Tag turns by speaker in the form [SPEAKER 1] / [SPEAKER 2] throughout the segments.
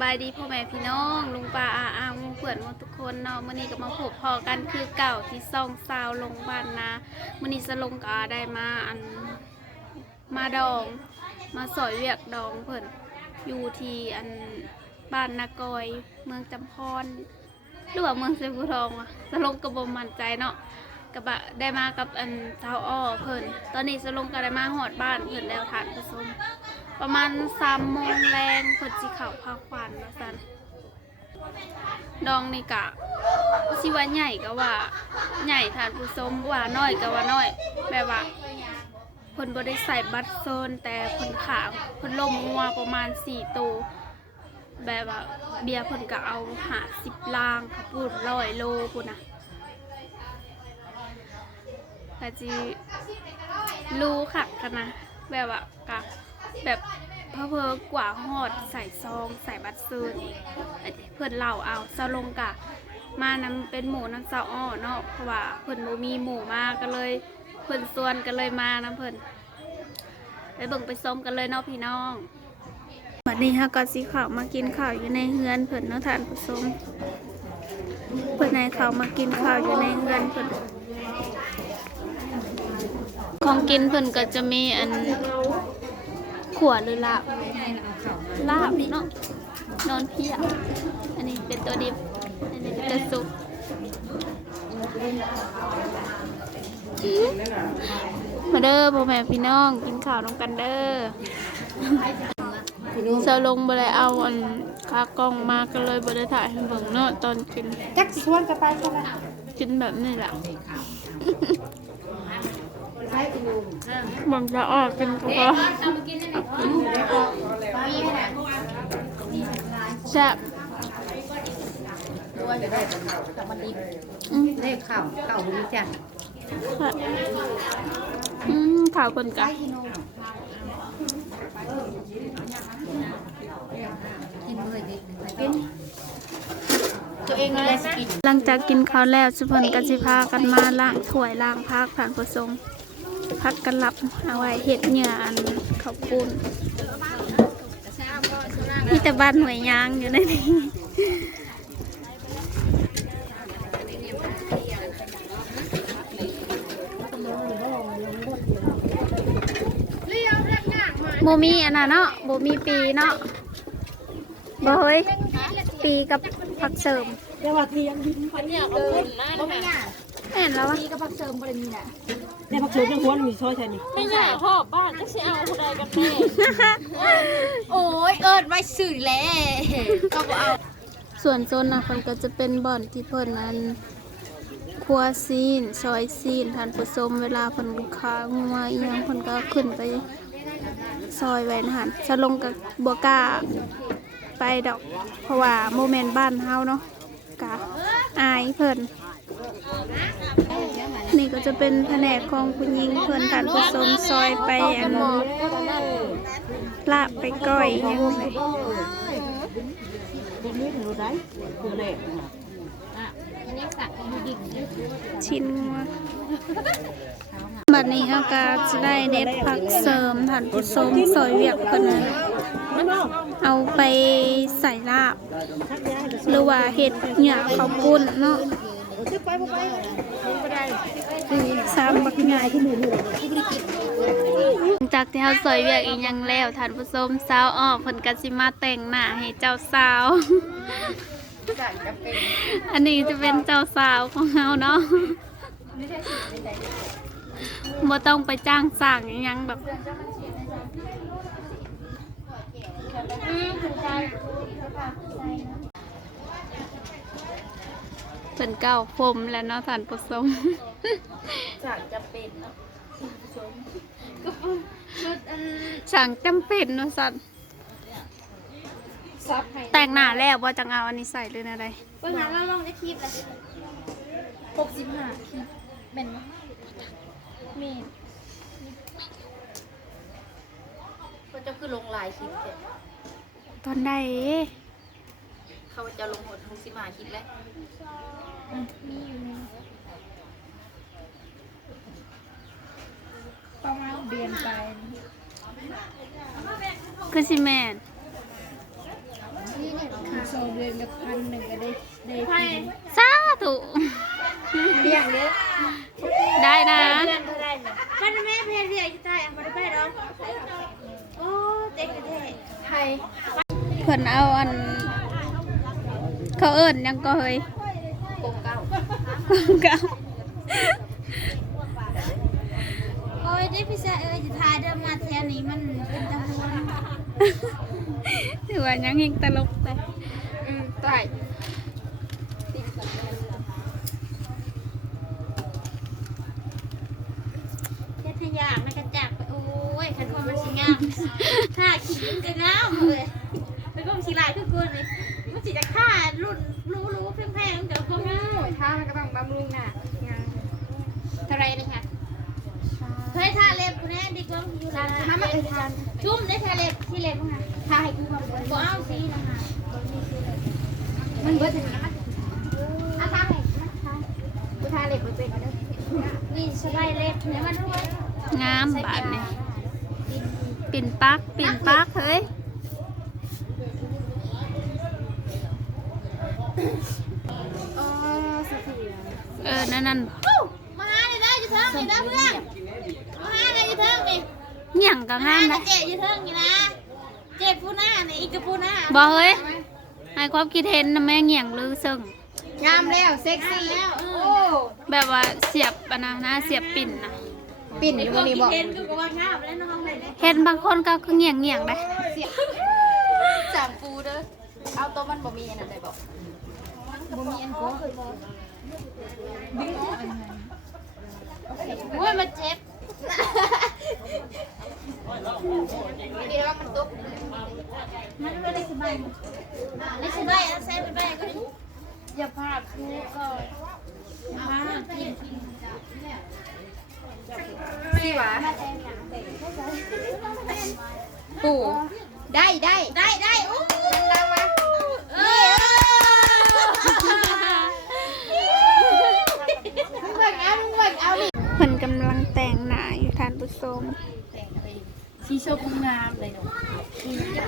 [SPEAKER 1] บายดีพ่อแม่พี่น้องลุงป้าอาอามเพื่อนหมดทุกคนเนาะมื้อนี้ก็มาพบพอกันคือเก่าที่ซ่องซาวลงบ้านนะมื้อนี้สลงกาได้มาอันมาดอง มาสอยเวียกดองเพิ่นอยู่ที่อันบ้านนากอยเมืองจำพรหรือว่าเมืองเซฟูทองวะสลงกระบมมั่นใจเนาะกระบะได้มากับอันเท้าอ้อเพิ่นตอนนี้สลงก็ได้มาหอดบ้านเพิ่นแล้วทานผสม ประมาณสามโมงแรงเพิ่นสิเขาพักผ่อนว่าซั่นดองนี่กะสิว่าใหญ่ก็ว่า ใหญ่ทานผู้ชมว่าน้อยก็ว่าน้อยแบบว่าเพิ่นบ่ได้ใส่บัตรโซนแต่เพิ่นขางเพิ่นลมงัวประมาณ4ตัวแบบว่าเบียร์เพิ่นก็เอา50ล่างข้าวปุ้น100โลพุ่นน่ะก็สิรู้คักกันนะแบบว่ากะ แบบเพอเพอกว่าหอดใส่ซองใส่บัตรซื้ออีกเพื่อนเล่าเอาเซาลงกะ มานำเป็นหมูน้ำเซาอ้อเนาะเพราะว่าเพื่อนบ่มีหมูมาก็เลย เพื่อนส่วนกันเลยมานะเพื่อนไปเบิ่งไปส้มกันเลยเนาะพี่น้องวันนี้ฮะก็สิข้าวมากินข้าวอยู่ในเฮือนเพื่อนเนาะทานผู้ชมเพื่อนในเขามากินข้าวอยู่ในเฮือนเพื่อนของกินเพื่อนก็จะมีอัน ขวหรือลาบลาบเนาะนอนเพียอันนี้เป็นตัวดิบ อันนี้เป็นสุกมาเด้อพ่อแม่พี่น้องกินข้าวน้องกันเด้อเซาลงบ่ได้เอาอันคากล้องมาก็เลยบ่ได้ถ่ายให้เบิ่งเนาะตอนกิน
[SPEAKER 2] จักสิชวนกันไปก็ได้
[SPEAKER 1] กินแบบนี้แหละ
[SPEAKER 2] ใช้อุโมงค์
[SPEAKER 1] บังจะออกกินก็พอแซ่บ
[SPEAKER 2] ด้วยจะได้แต่มันดี
[SPEAKER 1] อืม
[SPEAKER 2] ได้ข้าวข้าวบุญจัน
[SPEAKER 1] ค่ะอืมข่าวคนกันหลังจากกินข้าวแล้วสุพรรณกสิพากันมาล้างถ้วยล้างพักผ่านผู้ทรง พักกันหลับเอาไว้เห็ดเหงื่ออันข้าวปุ้นมีแต่บ้านหน่วยยางอยู่ในนี้โมมีอันน่ะเนาะโมมีปีเนาะบ่เฮ้ยปีกับผักเสริม
[SPEAKER 2] เดี๋ยวว่าเทียมดิน
[SPEAKER 3] เนี่ยเขาพูดนะนะคะ
[SPEAKER 1] เห็นแล้ววะ
[SPEAKER 2] นี่ก็พักเสริมบริมีน่ะในพักเสริมยังหัวมีซอยแทนนี่
[SPEAKER 3] ไม่ใช่หอบบ้านก็สิเอาผู้ใดกันแน่
[SPEAKER 2] โอ้ยเอิดไว้สื่อแล้วก็บ่เอา
[SPEAKER 1] ส่วนโซนนะมันก็จะเป็นบ่อนที่เพิ่นนั้นครัวซีนซอยซีนทานผู้ชมเวลาเพิ่นค้างงัวอีหยังเพิ่นก็ขึ้นไปซอยแหวนหันจะลงกับบัวกล้าไปดอก เพราะว่าโมเมนต์บ้านเฮาเนาะกะอายเพิ่น นี่ก็จะเป็นแผนกของผู้หญิงเพิ่อนทานผู้ชมซอยไปอันลาบไปก้อยยังไงชิ้นงัวบัดนี้อากาศจะได้เด็ดผักเสริมฐานผู้ชมซอยเวียกเพิ่นนั้นเอาไปใส่ลาบ หรือว่าเห็ดเหยื่อข้าวปุ้นเนาะ สามบักใหญ่หลังจากที่เราสวยเวียกอีกยังแล้วท่านผู้ชมสาวอ้อเพิ่นก็สิมาแต่งหน้าให้เจ้าสาว อันนี้จะเป็นเจ้าสาวของเราเนาะบ่ต้องไปจ้างสั่งอิหยังแบบ เป็นเก้าผมแล้วเนาะท่านผู้ชม
[SPEAKER 3] จากจะเป็นเนาะ
[SPEAKER 1] สั่งจำเป็นเนาะสัน
[SPEAKER 3] ซับให้
[SPEAKER 1] แต่งหน้าแล้วว่าจังเอาอันนี้ใส่หรืออะไร
[SPEAKER 3] เพิ่งหาเราลองได้คลิปละหกสิบห้าคลิปเป็นมั้ยมีเขาจะคือลงลายคลิปแต่
[SPEAKER 1] ตอนใด
[SPEAKER 3] เขาจะลงหมดหกสิบห้าคลิปแล้วมีอยู่ประมาณเดือนไป
[SPEAKER 1] คือสิแมน
[SPEAKER 3] นี่เนี่ย
[SPEAKER 2] สองเดือนกับพันหนึ่งก็ได้ได้
[SPEAKER 3] ไพ่
[SPEAKER 2] กิน
[SPEAKER 1] สาธุ
[SPEAKER 2] เลี้ยงเด้อ
[SPEAKER 1] ได้นะ
[SPEAKER 3] เพื่อนเท่าไรมันแม่เพลเรียกที่ใต้มันไปดอกโอ้เด็กเท่
[SPEAKER 2] ไทย
[SPEAKER 1] เพิ่นเอาอัน เขาเอิ้นหยังก็เฮ้ย
[SPEAKER 2] โกเก้า
[SPEAKER 1] เก่า
[SPEAKER 3] โอ้ยได้พี่ชายเอ้ยจะทายเดิมมาแทนนี้มันเป็นจำนวน
[SPEAKER 1] ถือว่ายังเฮงตลกแต่
[SPEAKER 2] อืมใช่
[SPEAKER 3] แค่ทะยากมันกระจักไปโอ้ยคันคนมันสิงามถ้าขี่มันก็งามเลยเป็นกองสีลายคือกูเลยมัน สิจะฆ่ารุ่นรู้รู้แพงๆเดี๋ยวก็งาม
[SPEAKER 2] โอ้ยถ้ามันก็ต้องบำรุงหน้างานเท่าไรเลยค่ะ
[SPEAKER 3] เฮ้ยทาเล็บกูแน่ดีกว่าอยู่ร้าน
[SPEAKER 2] ถ้ามันเป็นทาน
[SPEAKER 3] ชุ่มได้ทาเล็บที่เล็บมั้งคะ
[SPEAKER 2] ถ้าให้กูมาบ่
[SPEAKER 3] บ่เอาสีนะคะ
[SPEAKER 2] มันเบิดถึงนะอาทาให้มันทากูทาเล็บมันเป็นก็ได้
[SPEAKER 3] นี่สบายเล็บเนี่ยมันรวย
[SPEAKER 1] งามบาดนี่ปิ่นปักปิ่นปักเฮ้ย
[SPEAKER 2] อ๋อสักที
[SPEAKER 1] เออ นั่นนั่น
[SPEAKER 3] มาหาได้ได้อยู่เทิงนี่นะเพื่อนมาหาได้อยู่เทิงนี่
[SPEAKER 1] เหี่ยงก็งาม
[SPEAKER 3] นะ
[SPEAKER 1] นะ
[SPEAKER 3] เจ๊อยู่เทิงนี่นะเจ๊ปูหน้านี่อีกกระปูหน้า
[SPEAKER 1] บ่เฮ้ยให้ความคิดเห็นนะแม่เหี่ยงหรือซึ่ง
[SPEAKER 2] งามแล้วเซ็กซี่
[SPEAKER 3] แล้วเอ
[SPEAKER 2] โอ้
[SPEAKER 3] อ
[SPEAKER 1] แบบว่าเสียบอะนะนะเสียบปิ่นนะ
[SPEAKER 2] ปิ่นอยู่บนนี้บอก
[SPEAKER 3] เห็นกูก็ว่างามแล้วน้องเลยเนี่ย
[SPEAKER 1] เห็นบางคนก็คือเหี่ยงเหี่ยงได้
[SPEAKER 2] สามปูเด้อเอาตัวมันบ่มีอันนั้นได้บอก บ่มีอันก็ดึงอันนั้น
[SPEAKER 3] โอ้ยมันเจ็บ
[SPEAKER 2] นี่ว่ามันตก
[SPEAKER 3] มันไม่ได้สบายไม่สบายเอาใส่ไปไปก็อย่าพลาดครูก่อนอย่าพลาด
[SPEAKER 2] พี่หวะปูได้ได้
[SPEAKER 3] ได้ได้อู้
[SPEAKER 2] ได้วะ
[SPEAKER 3] เออ
[SPEAKER 2] มึงเบิ่งเอามึงเบิ่งเอานี่
[SPEAKER 1] เพิ่นกำลังแต่งหน้าอยู่ท่านผู้ชม
[SPEAKER 2] ชีชมงามเลยเนาะ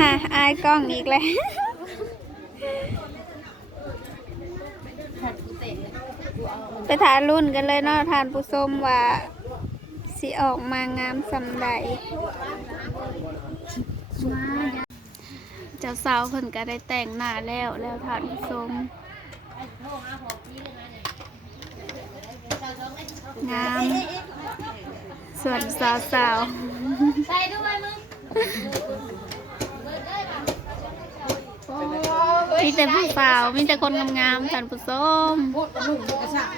[SPEAKER 1] ฮะอายกล้องอีกแล้ว
[SPEAKER 2] ถัดกูเตะกูเอา
[SPEAKER 1] ไปถ่ายรุ่นกันเลยเนาะท่านผู้ชมว่าสิออกมางามสำใดเจ้าสาวเพิ่นก็ได้แต่งหน้าแล้วแล้วท่านผู้ชมงาม ส่วนสาวสาว
[SPEAKER 3] ใส่ด้วยมึง
[SPEAKER 1] ๆมีแต่ผู้สาวมีแต่คนงามๆท่านผู้ชม
[SPEAKER 2] พูดหนุ่มกระชาก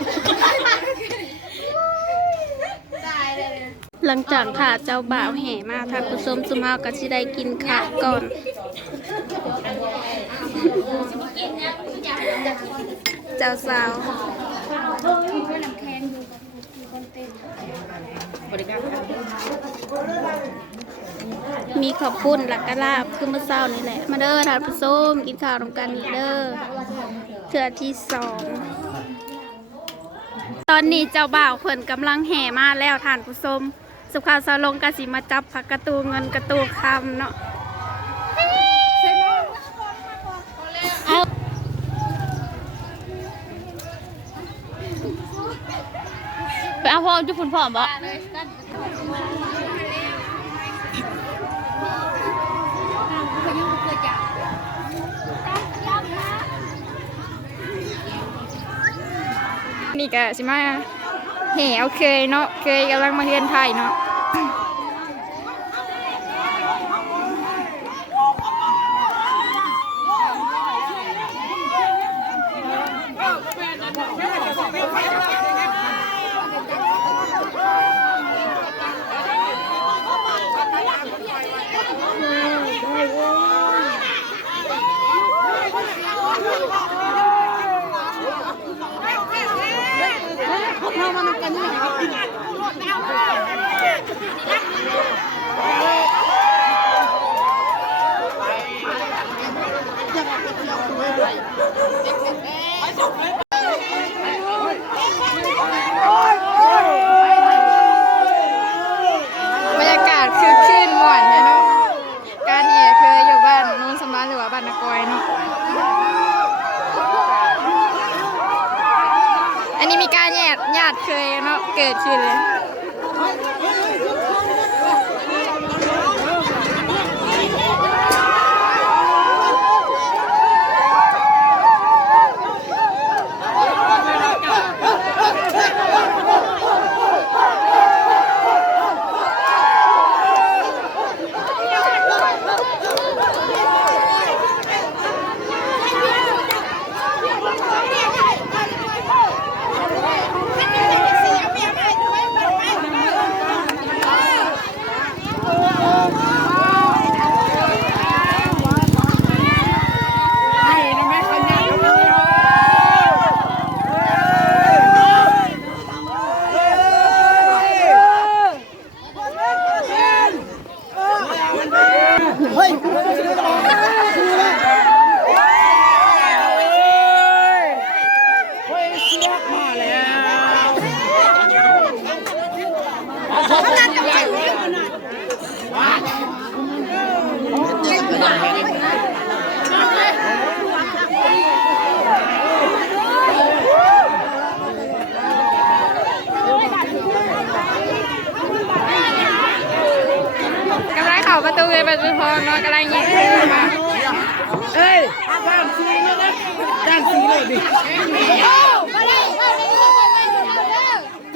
[SPEAKER 3] ตายเลย
[SPEAKER 1] หลังจากถ่าเจ้าบ่าวแห่มาท่านผู้ชมสุมาก็สิได้กินข้าวก่อน
[SPEAKER 3] กินนะกูอยากจะ
[SPEAKER 1] เจ้าสาว
[SPEAKER 3] ด้วยน้ำแข็งอยู่คนเต้น
[SPEAKER 2] บริการเอา
[SPEAKER 1] มีขอบคุณหลักกะลาบคือเมื่อเช้านี่แหละ มาเด้อทานผู้มกินข้าวนำกันอีกเด้อเทื่อที่สองตอนนี้เจ้าบ่าวเพิ่นกำลังแห่มาแล้วทานผู้มสุขาวสาลงกสิมาจับผักกระตูเงินกระตูคำเนาะเอาไป เอาพ่อจุฝุ่นพ่อบ่
[SPEAKER 2] นี่ก็สิมาแห่เอาเคยเนาะเคยกำลังมาเรียนไทยเนาะบรรยากาศคือขึ้นหวานเนาะการแห่เคยอยู่บ้านโน้นสำรานหรือว่าบ้านนากอยเนาะา
[SPEAKER 1] ติเคยเนาะเกิดขึ้นเลย กำลังเข้า ประตูเงินประตูทองนาะกำลังยิงมา
[SPEAKER 4] เอ้ยด้านสีเลยนะด้านสีเลยดิ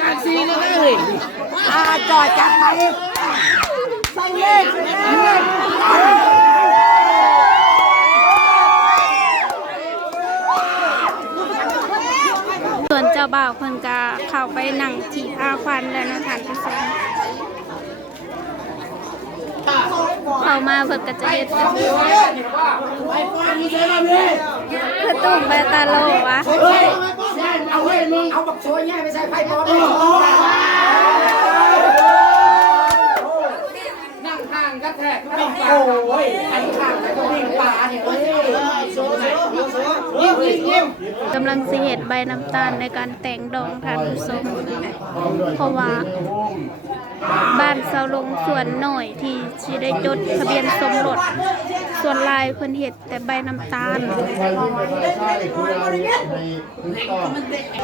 [SPEAKER 4] ด้านสีเลยนะเฮ้ยอาจอดจับไปใส่เลขเลย
[SPEAKER 1] ส่วนเจ้าบ่าวเพิ่นก็เข้าไปนั่งที่อาควันแล้วนะท่านผู้ชม เข้ามาเพิ่นก็จะเฮ็ดแบบนี้
[SPEAKER 4] ไปฟังเสียงเลย
[SPEAKER 1] เพิ่นตุ้มไปตาโลวะ
[SPEAKER 4] เฮ้ยเอาเฮ้ยมึงเอาบักโชยแย่ไปใส่ไฟปอมนั่งข้างก็แทกวิ่งป่าโอ้ยไอ้ข้างก็วิ่งป่าเนี่ยเฮ้ยโซ่โซ่โซ่ยิ้มยิ้มยิ้ม
[SPEAKER 1] กำลังสิเฮ็ดใบน้ำตาลในการแต่งดองท่านผู้ชมเพราะว่า บ้านเซาลงส่วนหน่อยที่สิได้จดทะเบียนสมรสส่วนลายเพิ่นเฮ็ดแต่ใบน้ำตาล
[SPEAKER 5] ใช่คือเราในพื้นต้น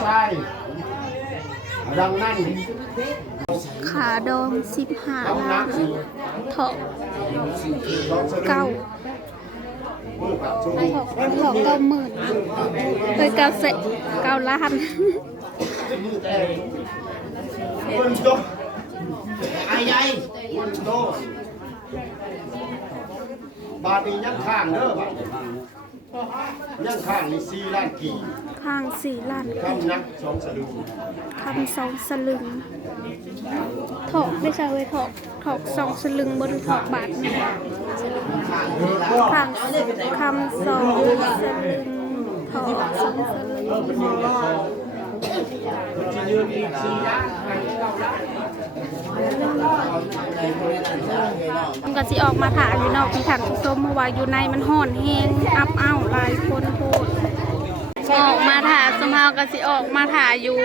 [SPEAKER 5] ใช่ดังนั้น
[SPEAKER 1] ขาดอง15
[SPEAKER 5] เอา
[SPEAKER 1] ล้า
[SPEAKER 5] น
[SPEAKER 1] เถาะเก้า
[SPEAKER 5] มือกับชุด
[SPEAKER 1] เถาะเก้าหมื่นเอ้ยเก้าเสร็จเก้าล้าน
[SPEAKER 4] ใหญ่
[SPEAKER 5] คนโตบาทนี้ยังข้างเด้อบาทยังข้างนี่สี่ล้านกี่
[SPEAKER 1] ข้างสี่ล้าน
[SPEAKER 5] คำนักสองสลึง
[SPEAKER 1] คำสองสลึงเถาะไม่ใช่เว้ยเถาะเถาะสองสลึงบนเถาะบาทนี่ข้างคำสองสลึงเถาะสองสลึง
[SPEAKER 5] เป็น มันก็สิ
[SPEAKER 1] ออกมาถ่ายอยู่นอกที่ถังส้มเพราะว่าอยู่ในมันห่อนแห้งอับอ้าวลายคนโพดออกมาถ่ายสมเฮาก็สิออกมาถ่ายอยู่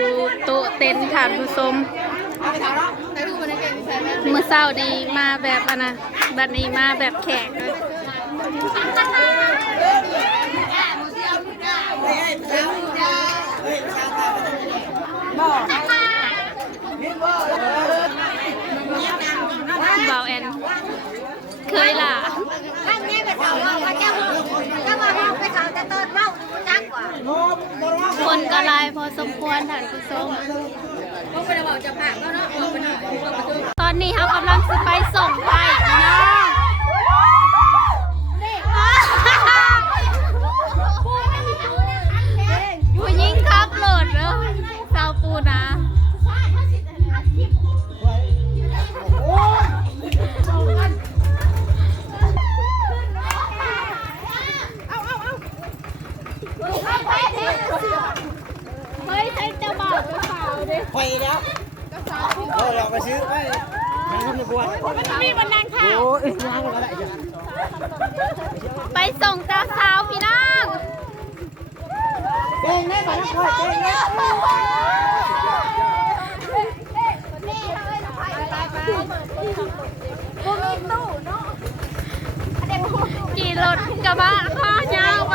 [SPEAKER 1] โต๊ะเต็นท์ถ่านผู้ชมเมื่อเช้าดีมาแบบอันนะบัดนี้มาแบบแขกเลย เบาแอนเคยล่ะ
[SPEAKER 3] ท่านนี้ไปเผาว่าพระเจ้าถ้าว่าเราไปเผาแต่ต้นเมาดูจักกว่า
[SPEAKER 1] คนก็หลายพอสมควรท่านผู้ชม
[SPEAKER 3] ก็ไปเผาจะผ่าก็เนาะ
[SPEAKER 1] ตอนนี้เขากำลังสิไปส่งไพ่นะ
[SPEAKER 4] ไปแล้วเราเราไปซื้อไปมันขึ้นมาบัว
[SPEAKER 1] มันมีบันนังค่ะ
[SPEAKER 4] โอ้ยล้างแล้วได้จ้ะ
[SPEAKER 1] ไปส่งเจ้าสาวพี่น้อง
[SPEAKER 4] เก่งได้ป่ะน้องพ่อเก่งได้
[SPEAKER 1] กี่รถกระบะข้อยาวไป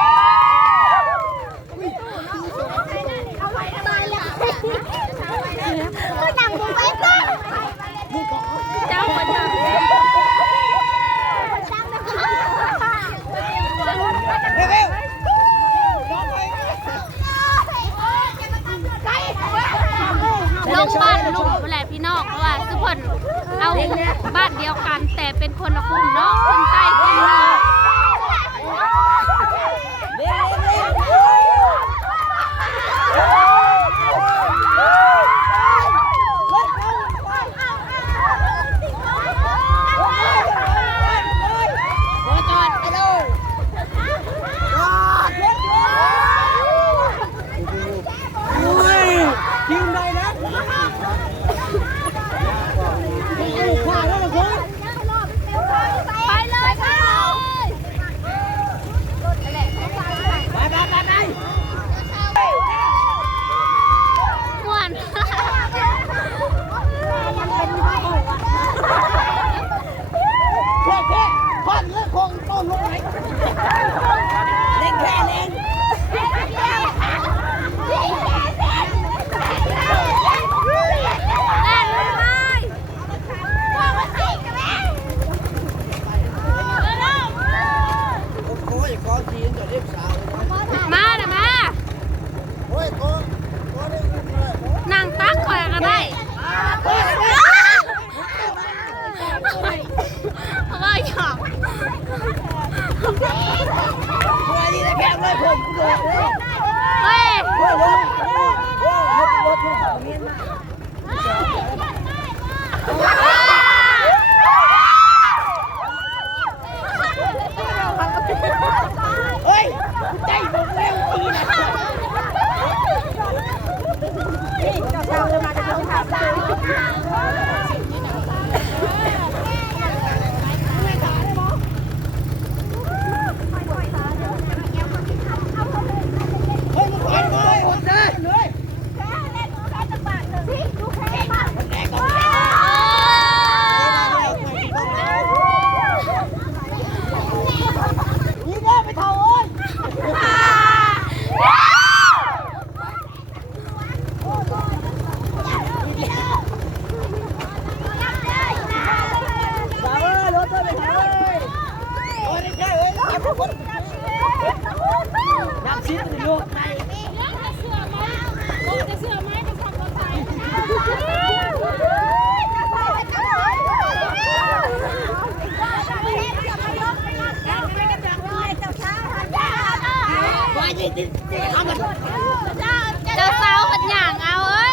[SPEAKER 1] เจ้า
[SPEAKER 4] สาวขัด
[SPEAKER 1] หยางเอาเอ้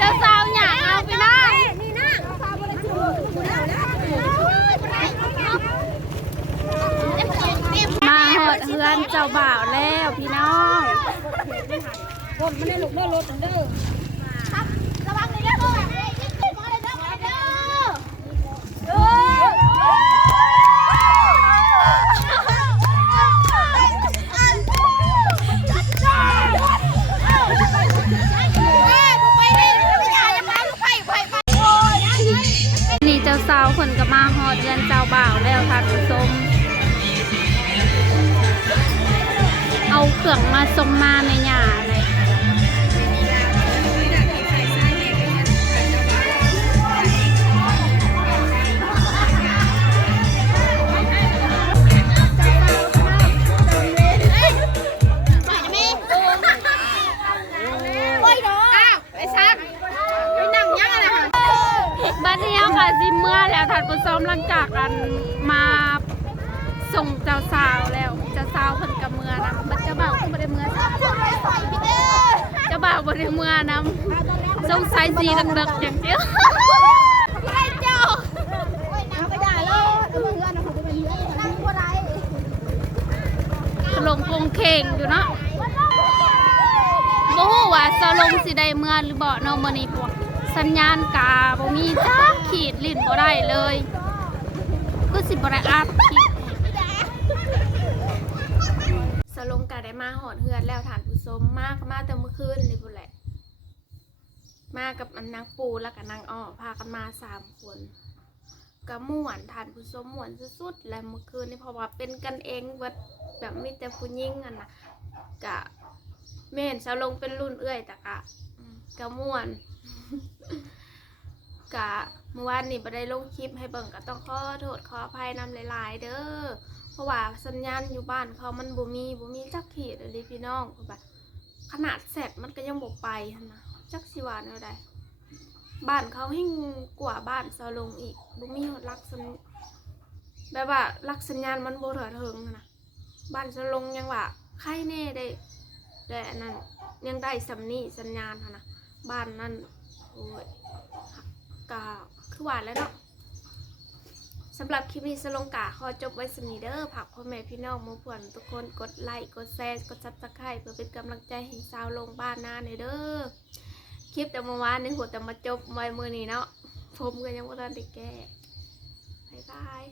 [SPEAKER 1] จ้สาวหยางเอาไปได้มาหอดเฮืนจ้าบ่าวแล้วพี่น้องคนไม่ลุกเด้อรถเด้อีเบิกๆเต็มเดียวลงคงเข่งอยู่เนาะบ่ฮู้ว่าเซาลงสิได้เมื่อหรือเบ่เนาะมื้อนี้พวกสัญญาณกาบ่มีจ้าขีดลิ้นบ่ได้เลยก็สิบ่ได้อัดคลิปสลงกาได้มาหอดเฮือนแล้วฐานผู้ชมมากมาแต่เมื่อคืนนี่พุ่แหละ มากับนางปูแล้วกับนางอ้อพากันมาสามคนกระม่วนทานผู้สมมวนสุดๆและเมื่อคืนนี่เพราะว่าเป็นกันเองแบบแบบมีแต่ผู้ยิ่งอันนะกะเม่นสาวลงเป็นรุ่นเอ้ยแต่กะกระมวนกะเมื่อวานนี่บ่ได้ลงคลิปให้เบิ่งก็ต้องขอโทษขออภัยนำหลายๆเด้อเพราะว่าสัญญาณอยู่บ้านเขามันบ่มีบ่มีจักขีดเลยพี่น้องแบบขนาดเสร็จมันก็ยังบ่ไปนะ จักสิว่าแนวใดบ้านเขายิ่งกว่าบ้านสาลงอีกบ่มีลักษณะแบบว่าลักสัญญาณมันบ่เถิดเทิงนะบ้านสาลงยังว่าใครแน่ได้แต่นั้นยังได้สำนีสัญญาณนะบ้านนั้นโอ้ยกาคือหวานแล้วเนาะสำหรับคลิปนี้สลงกาขอจบไว้สำนีเด้อผักพ่อแม่พี่น้องมูพวนทุกคนกดไลค์กดแชร์กดซับสไครต์เพื่อเป็นกำลังใจให้สาวลงบ้านหน้าหน่อยเด้อ คลิปแต่เมื่อวานนี่หัวแต่มาจบไว้มือนี้เนาะผมก็ยังไม่ทันได้แก้บ๊ายบาย